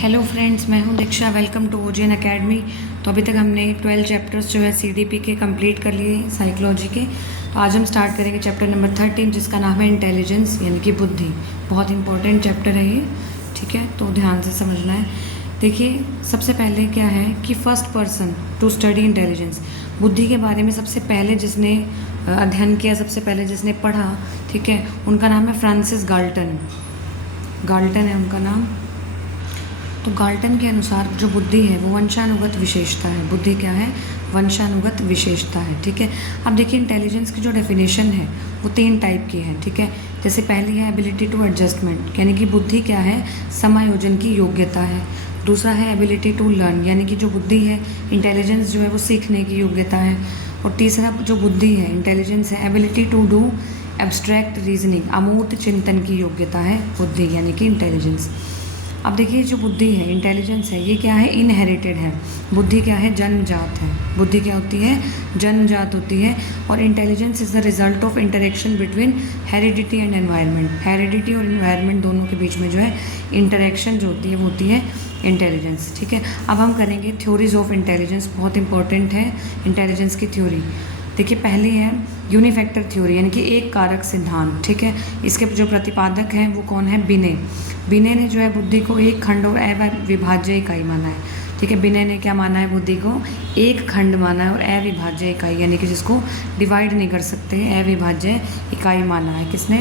Hello friends, मैं हूं Diksha. Welcome to Ojen Academy. तो अभी तक हमने 12 चैप्टर्स जो है सीडीपी के कंप्लीट कर लिए साइकोलॉजी के। तो आज हम स्टार्ट करेंगे चैप्टर नंबर 13 जिसका नाम है इंटेलिजेंस यानी कि बुद्धि। बहुत इंपॉर्टेंट चैप्टर है ये, ठीक है, तो ध्यान से समझना है। देखिए, सबसे पहले क्या है कि first person to study intelligence, बुद्धि के बारे में सबसे पहले जिसने अध्ययन किया, सबसे पहले जिसने पढ़ा, ठीक है, उनका नाम है फ्रांसिस गाल्टन। गाल्टन है उनका नाम। तो गाल्टन के अनुसार जो बुद्धि है वो वंशानुगत विशेषता है। बुद्धि क्या है? वंशानुगत विशेषता है, ठीक है। अब देखिए, इंटेलिजेंस की जो डेफिनेशन है वो 3 टाइप की है, ठीक है। जैसे पहली है एबिलिटी टू एडजस्टमेंट, यानी कि बुद्धि क्या है? समायोजन की योग्यता है। दूसरा है एबिलिटी टू लर्न, यानी कि जो बुद्धि है, इंटेलिजेंस जो है वो सीखने की योग्यता है। और तीसरा जो बुद्धि है, इंटेलिजेंस है, ability to do abstract reasoning, अमूर्त चिंतन की योग्यता है बुद्धि यानी कि इंटेलिजेंस। अब देखिए, जो बुद्धि है, इंटेलिजेंस है, ये क्या है? इनहेरिटेड है। बुद्धि क्या है? जन्मजात है। बुद्धि क्या होती है? जन्मजात होती है। और intelligence is the result of interaction between heredity and environment. Heredity और एनवायरनमेंट दोनों के बीच में जो है इंटरेक्शन जो होती है वो होती है इंटेलिजेंस, ठीक है। अब हम करेंगे थ्योरीज ऑफ इंटेलिजेंस। बहुत इंपॉर्टेंट है इंटेलिजेंस की थ्योरी। देखिए, पहली है यूनिफैक्टर थ्योरी, यानी कि एक कारक सिद्धांत, ठीक है। इसके जो प्रतिपादक हैं वो कौन है? बिने। बिने ने जो है बुद्धि को एक खंड और अविभाज्य इकाई माना है, ठीक है। बिने ने क्या माना है? बुद्धि को एक खंड माना है और अविभाज्य इकाई, यानी कि जिसको डिवाइड नहीं कर सकते, अविभाज्य इकाई माना है। किसने?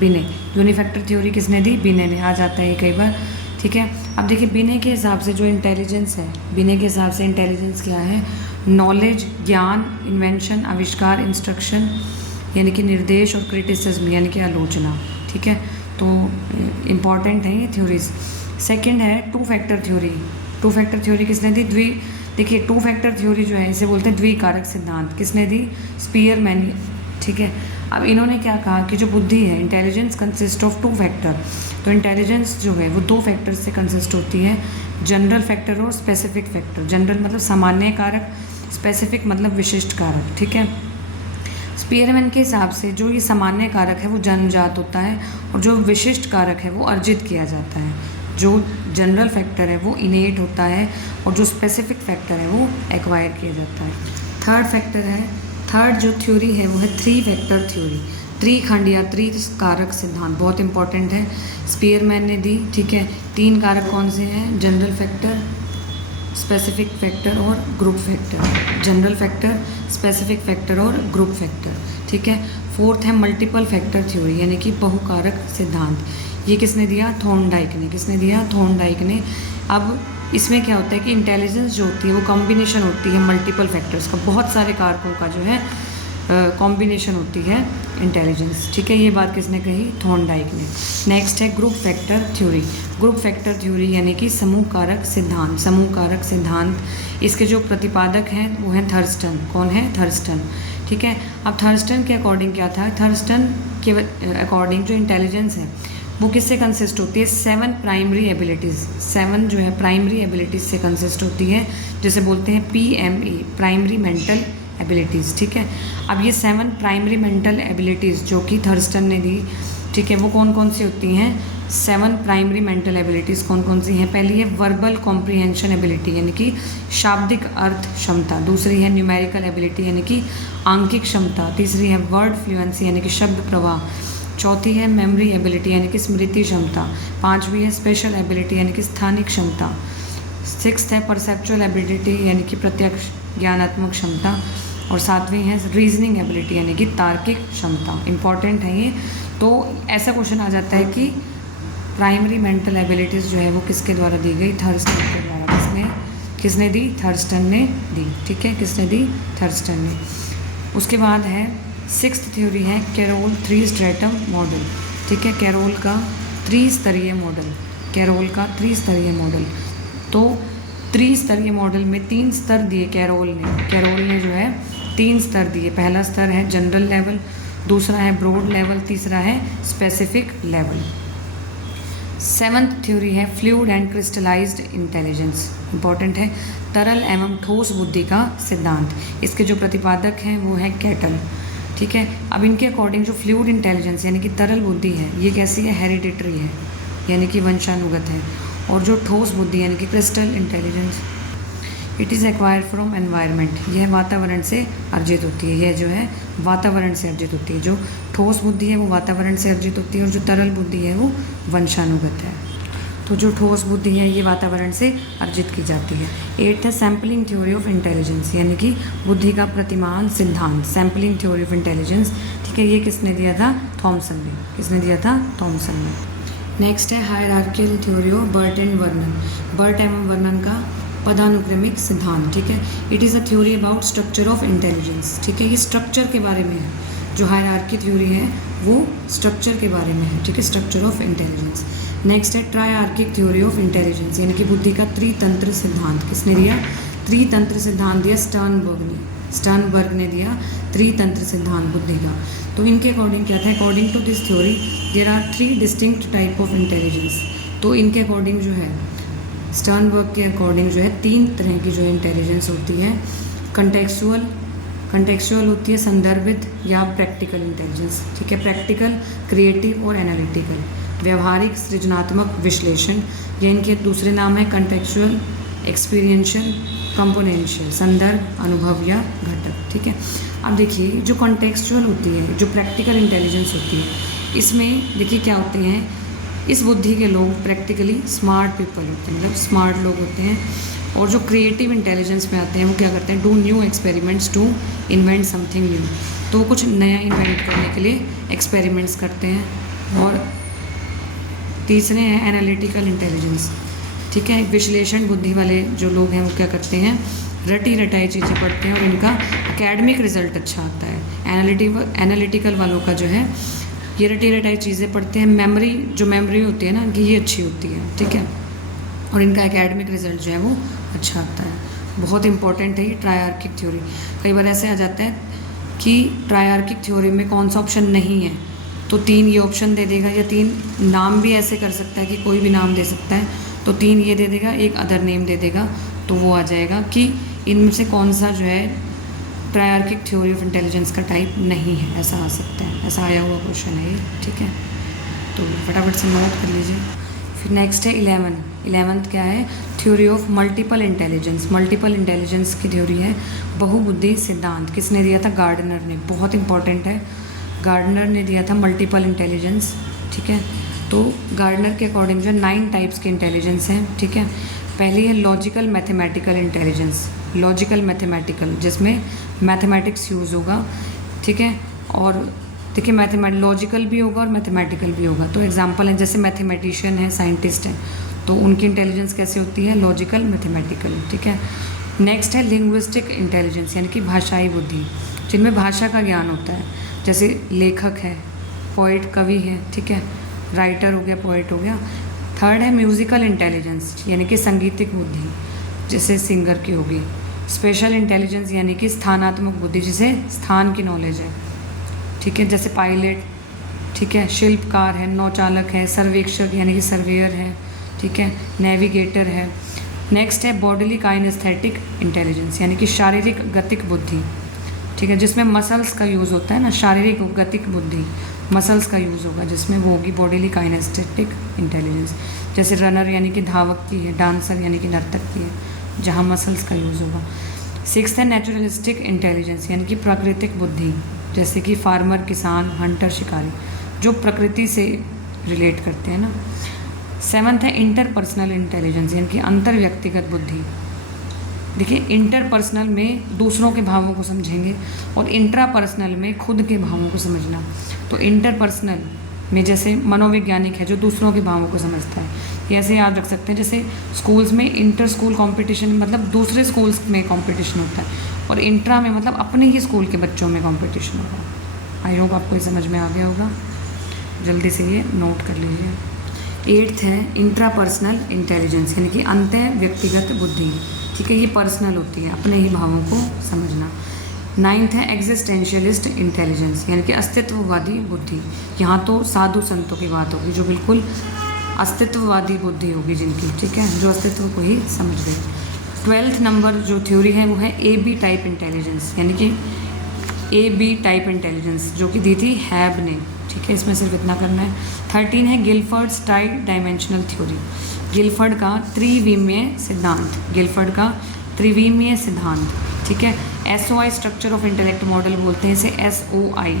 बिने। यूनिफैक्टर थ्योरी किसने दी? बिने ने। आ जाता है कई बार, ठीक है। अब देखिए, बिने के हिसाब से जो इंटेलिजेंस है, बिने के हिसाब से इंटेलिजेंस क्या है? नॉलेज, ज्ञान, इन्वेंशन, आविष्कार, इंस्ट्रक्शन, यानी कि निर्देश, और क्रिटिसिज्म यानी कि आलोचना, ठीक है। तो इम्पॉर्टेंट है ये थ्योरीज। सेकंड है two factor theory. Two factor theory किसने दी? देखिए, टू फैक्टर थ्योरी जो है इसे बोलते हैं द्विकारक सिद्धांत। किसने दी? स्पीयरमैन, ठीक है। अब इन्होंने क्या कहा कि जो बुद्धि है, इंटेलिजेंस कंसिस्ट ऑफ 2 फैक्टर। तो इंटेलिजेंस जो है वो 2 फैक्टर से कंसिस्ट होती है, जनरल फैक्टर और स्पेसिफिक फैक्टर। जनरल मतलब सामान्य कारक, स्पेसिफिक मतलब विशिष्ट कारक, ठीक है। स्पीयरमैन के हिसाब से जो ये सामान्य कारक है वो जन्मजात होता है और जो विशिष्ट कारक है वो अर्जित किया जाता है। जो जनरल फैक्टर है वो इनेट होता है और जो स्पेसिफिक फैक्टर है वो एक्वायर किया जाता है। थर्ड फैक्टर है, थर्ड जो थ्योरी है वो है 3 फैक्टर थ्योरी, त्रिखंड या त्रिकारक सिद्धांत। बहुत इंपॉर्टेंट है, स्पीयरमैन ने दी, ठीक है। 3 कारक कौन से हैं? जनरल फैक्टर, स्पेसिफिक फैक्टर और group factor. General factor, specific factor और ग्रुप फैक्टर, ठीक है। फोर्थ है मल्टीपल फैक्टर थ्योरी, यानी कि बहुकारक सिद्धांत। ये किसने दिया? थॉर्नडाइक ने। किसने दिया? थॉर्नडाइक ने। अब इसमें क्या होता है कि इंटेलिजेंस जो होती है वो कॉम्बिनेशन होती है मल्टीपल फैक्टर्स का, बहुत सारे कारकों का जो है कॉम्बिनेशन होती है इंटेलिजेंस, ठीक है। ये बात किसने कही? थॉर्नडाइक ने। नेक्स्ट है group factor theory. Group factor theory यानी कि समूह कारक सिद्धांत। समूह कारक सिद्धांत, इसके जो प्रतिपादक हैं वो हैं थर्स्टन। कौन है? थर्स्टन, ठीक है। अब थर्स्टन के अकॉर्डिंग क्या था? थर्स्टन के अकॉर्डिंग जो इंटेलिजेंस है वो किससे कंसिस्ट होती है? 7 प्राइमरी एबिलिटीज़। 7 जो है प्राइमरी एबिलिटीज़ से कंसिस्ट होती है, जिसे बोलते हैं PME, प्राइमरी मेंटल एबिलिटीज़, ठीक है। अब ये 7 प्राइमरी मेंटल एबिलिटीज़ जो कि थर्स्टन ने दी, ठीक है, वो कौन कौन सी होती हैं? 7 प्राइमरी मेंटल एबिलिटीज़ कौन कौन सी हैं? पहली है वर्बल कॉम्प्रिहेंशन एबिलिटी, यानी कि शाब्दिक अर्थ क्षमता। दूसरी है न्यूमेरिकल एबिलिटी, यानी कि आंकिक क्षमता। तीसरी है वर्ड फ्लुएंसी, यानी कि शब्द प्रवाह। चौथी है मेमोरी एबिलिटी, यानी कि स्मृति क्षमता। 5वीं है स्पेशल एबिलिटी, यानी कि स्थानिक क्षमता। 6th है परसेप्चुअल एबिलिटी, यानी कि प्रत्यक्ष ज्ञानात्मक क्षमता। और 7वीं है रीजनिंग एबिलिटी, यानी कि तार्किक क्षमता। इंपॉर्टेंट है ये। तो ऐसा क्वेश्चन आ जाता है कि प्राइमरी मेंटल एबिलिटीज़ जो है वो किसके द्वारा दी गई? थर्स्टन के द्वारा। किसने दी? थर्स्टन ने दी, ठीक है। किसने दी? थर्स्टन ने। उसके बाद है 6th थ्योरी है कैरोल 3 स्ट्रेटम मॉडल, ठीक है। कैरोल का त्रिस्तरीय मॉडल, कैरोल का त्रिस्तरीय मॉडल। तो त्रिस्तरीय मॉडल में 3 स्तर दिए कैरोल ने जो है 3 स्तर दिए। पहला स्तर है जनरल लेवल, दूसरा है ब्रॉड लेवल, तीसरा है स्पेसिफिक लेवल। 7th थ्योरी है fluid and crystallised intelligence. Important है, तरल एवं ठोस बुद्धि का सिद्धांत। इसके जो प्रतिपादक हैं वो है कैटल, ठीक है। अब इनके अकॉर्डिंग जो फ्लूइड इंटेलिजेंस यानी कि तरल बुद्धि है ये कैसी है? हेरिडिटरी है, यानी कि वंशानुगत है। और जो ठोस बुद्धि यानी कि crystal intelligence, it is acquired from environment, यह वातावरण से अर्जित होती है। यह जो है वातावरण से अर्जित होती है। जो ठोस बुद्धि है वो वातावरण से अर्जित होती है और जो तरल बुद्धि है वो वंशानुगत है। तो जो ठोस बुद्धि है ये वातावरण से अर्जित की जाती है। 8 है सैम्पलिंग थ्योरी ऑफ इंटेलिजेंस, यानी कि बुद्धि का प्रतिमान सिद्धांत, सैम्पलिंग थ्योरी ऑफ इंटेलिजेंस। ठीक है, ये किसने दिया था? थॉमसन ने। किसने दिया था? थॉमसन ने। नेक्स्ट है hierarchical theory of Burt and Vernon, Burt एवं वर्नन का पदानुक्रमिक सिद्धांत। ठीक है, it is a theory about structure of intelligence. ठीक है, ये स्ट्रक्चर के बारे में है। जो हायरार्की थ्योरी है वो स्ट्रक्चर के बारे में है। ठीक है, स्ट्रक्चर ऑफ इंटेलिजेंस। नेक्स्ट है ट्रायआर्किक थ्योरी ऑफ इंटेलिजेंस, यानी कि बुद्धि का त्रितंत्र सिद्धांत। किसने दिया? त्रितंत्र सिद्धांत दिया स्टर्नबर्ग ने। स्टर्नबर्ग ने दिया त्रितंत्र सिद्धांत बुद्धि का। तो इनके अकॉर्डिंग क्या था? According to this theory there are 3 distinct type of intelligence. तो इनके अकॉर्डिंग जो है, स्टर्नबर्ग के अकॉर्डिंग जो है 3 तरह की जो इंटेलिजेंस होती है। कंटेक्चुअल होती है, संदर्भित या प्रैक्टिकल इंटेलिजेंस। ठीक है, प्रैक्टिकल, क्रिएटिव और एनालिटिकल। व्यवहारिक, सृजनात्मक, विश्लेषण, ये इनके दूसरे नाम है। कंटेक्चुअल, एक्सपीरियंशियल, कंपोनेंशियल, संदर्भ, अनुभव या घटक। ठीक है, अब देखिए जो कॉन्टेक्चुअल होती है, जो प्रैक्टिकल इंटेलिजेंस होती है, इसमें देखिए क्या होते हैं, इस बुद्धि के लोग प्रैक्टिकली स्मार्ट पीपल होते हैं, मतलब स्मार्ट लोग होते हैं। और जो क्रिएटिव इंटेलिजेंस में आते हैं वो क्या करते हैं? Do new experiments to invent something new. तो वो कुछ नया इन्वेंट करने के लिए एक्सपेरिमेंट्स करते हैं। और तीसरे हैं एनालिटिकल इंटेलिजेंस। ठीक है, विश्लेषण बुद्धि वाले जो लोग हैं वो क्या करते हैं? रटी रटाई चीज़ें पढ़ते हैं और इनका एकेडमिक रिजल्ट अच्छा आता है। एनालिटिकल वालों का जो है ये रटी रटाई चीज़ें पढ़ते हैं, मेमोरी होती है ना कि ये अच्छी होती है। ठीक है, और इनका एकेडमिक रिजल्ट जो है वो अच्छा आता है। बहुत इंपॉर्टेंट है ये ट्रायआर्किक थ्योरी। कई बार ऐसे आ जाता है कि ट्रायआर्किक थ्योरी में कौन सा ऑप्शन नहीं है, तो 3 ये ऑप्शन दे देगा, या 3 नाम भी ऐसे कर सकता है कि कोई भी नाम दे सकता है। तो 3 ये दे देगा, एक अदर नेम दे देगा, तो वो आ जाएगा कि इनमें से कौन सा जो है ट्रायआर्किक थ्योरी ऑफ इंटेलिजेंस का टाइप नहीं है। ऐसा आ सकता है, ऐसा आया हुआ क्वेश्चन है ये। ठीक है, तो फटाफट से नोट कर लीजिए। फिर नेक्स्ट है 11th क्या है? Theory of multiple intelligence. Multiple intelligence की थ्योरी है बहुबुद्धि सिद्धांत। किसने दिया था? गार्डनर ने। बहुत इंपॉर्टेंट है, गार्डनर ने दिया था मल्टीपल इंटेलिजेंस। ठीक है, तो गार्डनर के अकॉर्डिंग जो 9 टाइप्स के इंटेलिजेंस हैं। ठीक है, पहली है logical mathematical intelligence. Logical mathematical, जिसमें मैथमेटिक्स यूज़ होगा। ठीक है, और देखिए लॉजिकल भी होगा और मैथमेटिकल भी होगा। तो एग्जांपल है, जैसे मैथमेटिशियन है, साइंटिस्ट है, तो उनकी इंटेलिजेंस कैसे होती है? Logical mathematical. ठीक है, नेक्स्ट है लिंग्विस्टिक इंटेलिजेंस, यानी कि भाषाई बुद्धि, जिनमें भाषा का ज्ञान होता है। जैसे लेखक है, पोइट कवि है। ठीक है, राइटर हो गया, पोइट हो गया। थर्ड है म्यूज़िकल इंटेलिजेंस, यानी कि संगीतिक बुद्धि, जैसे सिंगर की होगी। स्पेशल इंटेलिजेंस, यानी कि स्थानात्मक बुद्धि, जिसे स्थान की नॉलेज है। ठीक है, जैसे पायलट। ठीक है, शिल्पकार है, नौचालक है, सर्वेक्षक यानी कि सर्वेयर है। ठीक है, नेविगेटर है। नेक्स्ट है बॉडीली काइनेस्थेटिक इंटेलिजेंस, यानी कि शारीरिक गतिक बुद्धि। ठीक है, जिसमें मसल्स का यूज़ होता है ना, शारीरिक गतिक बुद्धि, मसल्स का यूज़ होगा, जिसमें वो होगी बॉडीली काइनेस्थेटिक इंटेलिजेंस। जैसे रनर यानी कि धावक की है, डांसर यानी कि नर्तक की है, जहाँ मसल्स का यूज़ होगा। 6th है नेचुरलिस्टिक इंटेलिजेंस, यानी कि प्राकृतिक बुद्धि, जैसे कि फार्मर, किसान, हंटर, शिकारी, जो प्रकृति से रिलेट करते हैं ना। 7th है इंटरपर्सनल इंटेलिजेंस, यानी कि अंतर व्यक्तिगत बुद्धि। देखिए, इंटरपर्सनल में दूसरों के भावों को समझेंगे और इंट्रापर्सनल में खुद के भावों को समझना। तो इंटरपर्सनल में जैसे मनोवैज्ञानिक है जो दूसरों के भावों को समझता है, ये ऐसे याद रख सकते हैं। जैसे स्कूल्स में इंटर स्कूल कंपटीशन, मतलब दूसरे स्कूल्स में कंपटीशन होता है, और इंट्रा में मतलब अपने ही स्कूल के बच्चों में कंपटीशन होगा। आई होप आपको ये समझ में आ गया होगा, जल्दी से ये नोट कर लीजिए। 8th है इंट्रापर्सनल इंटेलिजेंस, यानी कि अंतः व्यक्तिगत बुद्धि। ठीक है, ये पर्सनल होती है, अपने ही भावों को समझना। 9th है एग्जिस्टेंशियलिस्ट इंटेलिजेंस, यानी कि अस्तित्ववादी बुद्धि। यहाँ तो साधु संतों की बात होगी, जो बिल्कुल अस्तित्ववादी बुद्धि होगी जिनकी। ठीक है, जो अस्तित्व को ही समझ गए। 12th नंबर जो थ्योरी है वो है AB टाइप इंटेलिजेंस, यानी कि AB टाइप इंटेलिजेंस जो कि दी थी हैब ने, ठीक है, इसमें सिर्फ इतना करना है। 13 है गिलफर्ड्स ट्राई डायमेंशनल थ्योरी, गिलफर्ड का त्रिविमीय सिद्धांत, गिलफर्ड का त्रिविमीय सिद्धांत, ठीक है। SOI structure of intellect model बोलते हैं इसे, SOI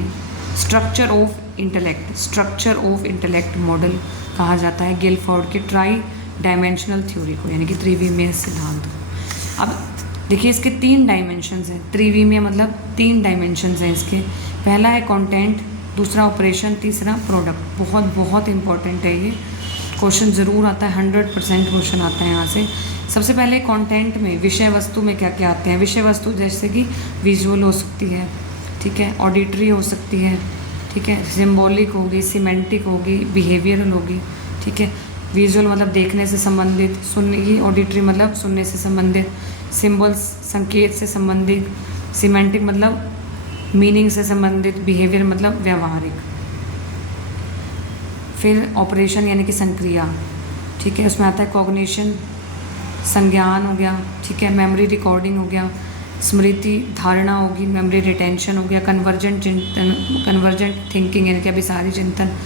structure of intellect, structure of intellect model कहा जाता है गिलफर्ड के ट्राई डायमेंशनल थ्योरी को, यानी कि त्रिविमीय सिद्धांत को। अब देखिए इसके 3 डायमेंशंस हैं, त्रिविमीय मतलब 3 डायमेंशंस हैं इसके। पहला है कंटेंट, दूसरा ऑपरेशन, तीसरा प्रोडक्ट। बहुत बहुत इंपॉर्टेंट है ये, क्वेश्चन ज़रूर आता है, 100% क्वेश्चन आता है यहाँ से। सबसे पहले कंटेंट में विषय वस्तु में क्या क्या आते हैं। विषय वस्तु जैसे कि विजुअल हो सकती है, ठीक है, ऑडिटरी हो सकती है, ठीक है, सिम्बॉलिक होगी, सीमेंटिक होगी, बिहेवियरल होगी, ठीक है। विजुअल मतलब देखने से संबंधित, सुनने की, ऑडिटरी मतलब सुनने से संबंधित, सिम्बल्स संकेत से संबंधित, सीमेंटिक मतलब मीनिंग से संबंधित, बिहेवियर मतलब व्यवहारिक। फिर ऑपरेशन यानी कि संक्रिया, ठीक है, उसमें आता है कॉग्निशन, संज्ञान हो गया, ठीक है, मेमोरी रिकॉर्डिंग हो गया, स्मृति धारणा होगी, मेमोरी रिटेंशन हो गया, कन्वर्जेंट चिंतन, कन्वर्जेंट थिंकिंग यानी कि अभिसारी चिंतन,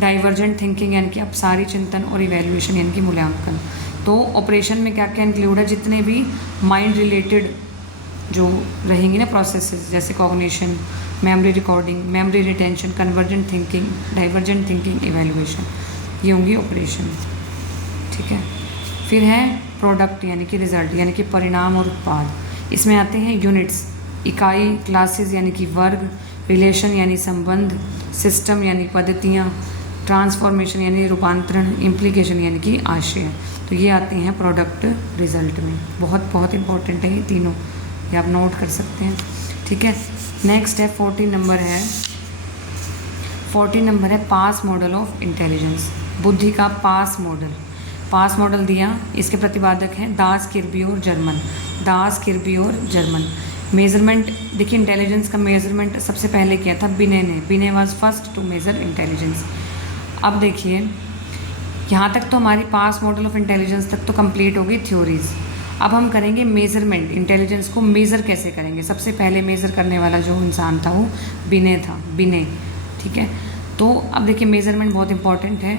डाइवर्जेंट थिंकिंग यानी कि अपसारी चिंतन, और इवैल्यूएशन यानी कि मूल्यांकन। तो ऑपरेशन में क्या क्या इंक्लूड है, जितने भी माइंड रिलेटेड जो रहेंगी ना प्रोसेसेस, जैसे cognition, memory recording, memory retention, convergent thinking, divergent thinking, evaluation, ये होंगी ऑपरेशन, ठीक है। फिर है प्रोडक्ट यानी कि रिजल्ट, यानी कि परिणाम और उत्पाद। इसमें आते हैं यूनिट्स, इकाई, क्लासेस यानी कि वर्ग, रिलेशन यानी संबंध, सिस्टम यानी पद्धतियाँ, ट्रांसफॉर्मेशन यानी रूपांतरण, इम्प्लीकेशन यानी कि आशय। तो ये आते हैं प्रोडक्ट रिजल्ट में। बहुत बहुत इंपॉर्टेंट है ये तीनों, ये आप नोट कर सकते हैं, ठीक है। नेक्स्ट है 14 नंबर है, 14 नंबर है पास मॉडल ऑफ इंटेलिजेंस, बुद्धि का पास मॉडल। पास मॉडल दिया, इसके प्रतिपादक हैं दास, किर्बी और जर्मन, दास, किर्बी और जर्मन। मेजरमेंट देखिए, इंटेलिजेंस का मेजरमेंट सबसे पहले किया था बिने ने, Binet was first to measure intelligence. अब देखिए यहाँ तक तो हमारी पास मॉडल ऑफ इंटेलिजेंस तक तो कंप्लीट हो गई थ्योरीज। अब हम करेंगे मेजरमेंट, इंटेलिजेंस को मेज़र कैसे करेंगे। सबसे पहले मेज़र करने वाला जो इंसान था वो बिने था, बिने, ठीक है। तो अब देखिए मेजरमेंट बहुत इंपॉर्टेंट है,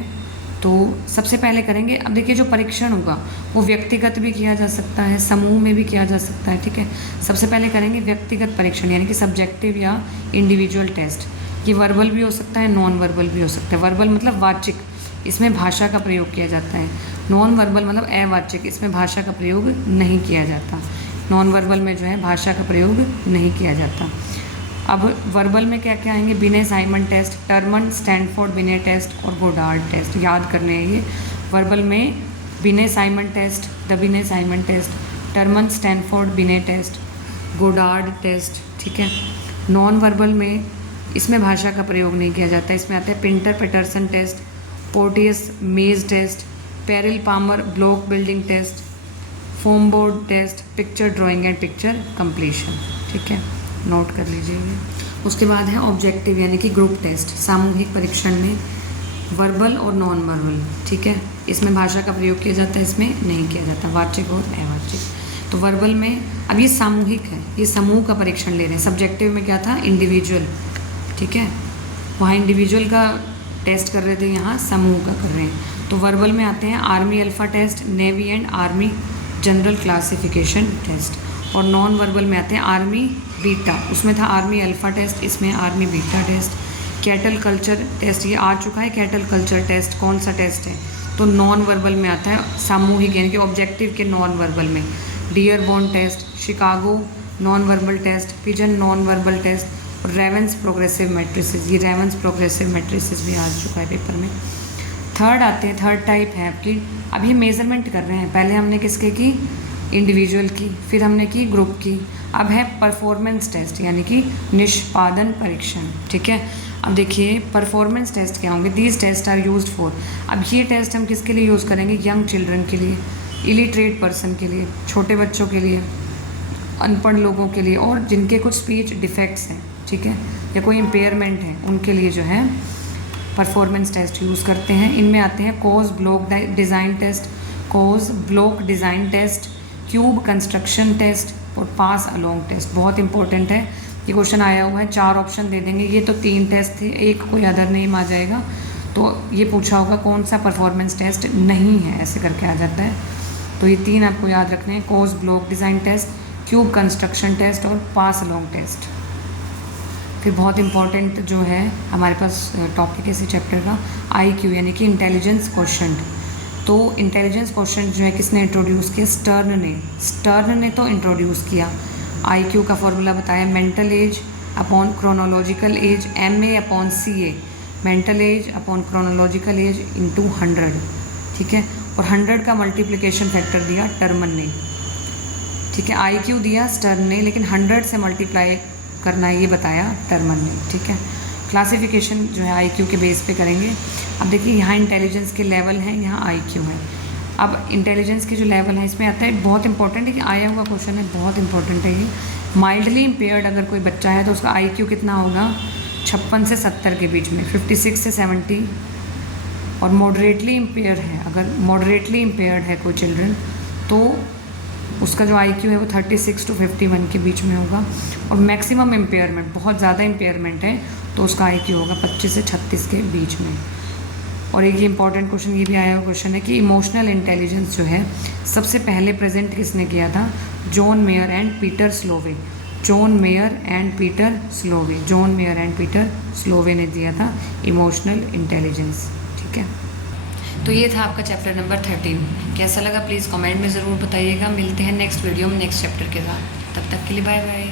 तो सबसे पहले करेंगे। अब देखिए जो परीक्षण होगा वो व्यक्तिगत भी किया जा सकता है, समूह में भी किया जा सकता है, ठीक है। सबसे पहले करेंगे व्यक्तिगत परीक्षण यानी कि सब्जेक्टिव या इंडिविजुअल टेस्ट। ये वर्बल भी हो सकता है, नॉन वर्बल भी हो सकता है। वर्बल मतलब वाचिक, इसमें भाषा का प्रयोग किया जाता है। नॉन वर्बल मतलब अवाचिक, इसमें भाषा का प्रयोग नहीं किया जाता। नॉन वर्बल में जो है भाषा का प्रयोग नहीं किया जाता। अब वर्बल में क्या क्या आएंगे, बिने साइमन टेस्ट, टर्मन स्टैनफोर्ड बिने टेस्ट और गोडार्ड टेस्ट, याद करने हैं ये। वर्बल में बिने साइमन टेस्ट, द बिने साइमन टेस्ट, टर्मन स्टैनफोर्ड बिने टेस्ट, गोडार्ड टेस्ट, ठीक है। नॉन वर्बल में इसमें भाषा का प्रयोग नहीं किया जाता। इसमें आते हैं Pintner Paterson test, Porteus maze test, Peril Palmer block building test, form board test, picture drawing and picture completion, ठीक है, नोट कर लीजिए। उसके बाद है ऑब्जेक्टिव यानी कि ग्रुप टेस्ट, सामूहिक परीक्षण में वर्बल और नॉन वर्बल, ठीक है। इसमें भाषा का प्रयोग किया जाता है, इसमें नहीं किया जाता, वाचिक और अवाचिक। तो वर्बल में अब ये सामूहिक है, ये समूह का परीक्षण ले रहे हैं। सब्जेक्टिव में क्या था, इंडिविजुअल, ठीक है, वहाँ इंडिविजुअल का टेस्ट कर रहे थे, यहाँ समूह का कर रहे हैं। तो वर्बल में आते हैं army alpha test, navy and army general classification test. और नॉन वर्बल में आते हैं आर्मी बीटा, उसमें था आर्मी अल्फ़ा टेस्ट, इसमें army beta test. Cattell culture test ये आ चुका है, कैटल कल्चर टेस्ट कौन सा टेस्ट है, तो नॉन वर्बल में आता है, सामूहिक यानी कि ऑब्जेक्टिव के नॉन वर्बल में Dearborn test, Chicago non verbal test, Pidgeon non verbal test और रेवेंस प्रोग्रेसिव मैट्रिसेस, ये रेवेंस प्रोग्रेसिव मैट्रिसेस भी आ चुका है पेपर में। थर्ड आते हैं, थर्ड टाइप है आपकी, अभी मेजरमेंट कर रहे हैं, पहले हमने किसके की, इंडिविजुअल की, फिर हमने की ग्रुप की, अब है परफॉर्मेंस टेस्ट यानी कि निष्पादन परीक्षण, ठीक है। अब देखिए परफॉर्मेंस टेस्ट क्या होंगे, these test are used for, अब ये टेस्ट हम किसके लिए यूज़ करेंगे, यंग चिल्ड्रन के लिए, इलिटरेट पर्सन के लिए, छोटे बच्चों के लिए, अनपढ़ लोगों के लिए, और जिनके कुछ स्पीच डिफेक्ट्स हैं, ठीक है, या कोई इम्पेयरमेंट है, उनके लिए जो है परफॉर्मेंस टेस्ट यूज़ करते हैं। इनमें आते हैं Kohs block design test, Kohs block design test, cube construction test और पास अलोंग टेस्ट। बहुत इंपॉर्टेंट है, ये क्वेश्चन आया हुआ है, 4 ऑप्शन दे देंगे। ये तो 3 टेस्ट थे, एक कोई अदर नेम आ जाएगा, तो ये पूछा होगा कौन सा परफॉर्मेंस टेस्ट नहीं है, ऐसे करके आ जाता है। तो ये 3 आपको याद रखने हैं, Kohs block design test, cube construction test और पास अलोंग टेस्ट। फिर बहुत इंपॉर्टेंट जो है हमारे पास टॉपिक है इसी चैप्टर का, IQ यानी कि इंटेलिजेंस क्वेश्चन। तो इंटेलिजेंस क्वेश्चन जो है किसने इंट्रोड्यूस किया? स्टर्न ने तो इंट्रोड्यूस किया। IQ का फॉर्मूला बताया, mental as upon chronological age, MA/CA, mental as upon chronological age into 100, ठीक है। और 100 का मल्टीप्लिकेशन फैक्टर दिया टर्मन ने, ठीक है। IQ दिया स्टर्न ने, लेकिन 100 से मल्टीप्लाई करना ये बताया टर्मन ने, ठीक है। क्लासिफिकेशन जो है IQ के बेस पे करेंगे। अब देखिए यहाँ इंटेलिजेंस के लेवल हैं, यहाँ IQ है। अब इंटेलिजेंस के जो लेवल हैं इसमें आता है, बहुत इंपॉर्टेंट है कि आया हुआ क्वेश्चन है, बहुत इंपॉर्टेंट है ये। माइल्डली इम्पेयर्ड अगर कोई बच्चा है तो उसका IQ कितना होगा? 56 से 70 के बीच में, 56 से 70। और मॉडरेटली इम्पेयर है, अगर मॉडरेटली इम्पेयर्ड है कोई चिल्ड्रन, तो उसका जो IQ है वो 36 to 51 के बीच में होगा। और मैक्सिमम इम्पेयरमेंट, बहुत ज़्यादा इम्पेयरमेंट है, तो उसका IQ होगा 25 से 36 के बीच में। और एक ये इंपॉर्टेंट क्वेश्चन ये भी आया हुआ क्वेश्चन है कि इमोशनल इंटेलिजेंस जो है सबसे पहले प्रेजेंट किसने किया था? John Mayer and Peter Salovey. John Mayer and Peter Salovey ने दिया था इमोशनल इंटेलिजेंस, ठीक है। तो ये था आपका चैप्टर नंबर 13। कैसा लगा प्लीज़ कमेंट में ज़रूर बताइएगा। मिलते हैं नेक्स्ट वीडियो में नेक्स्ट चैप्टर के साथ, तब तक के लिए बाय बाय।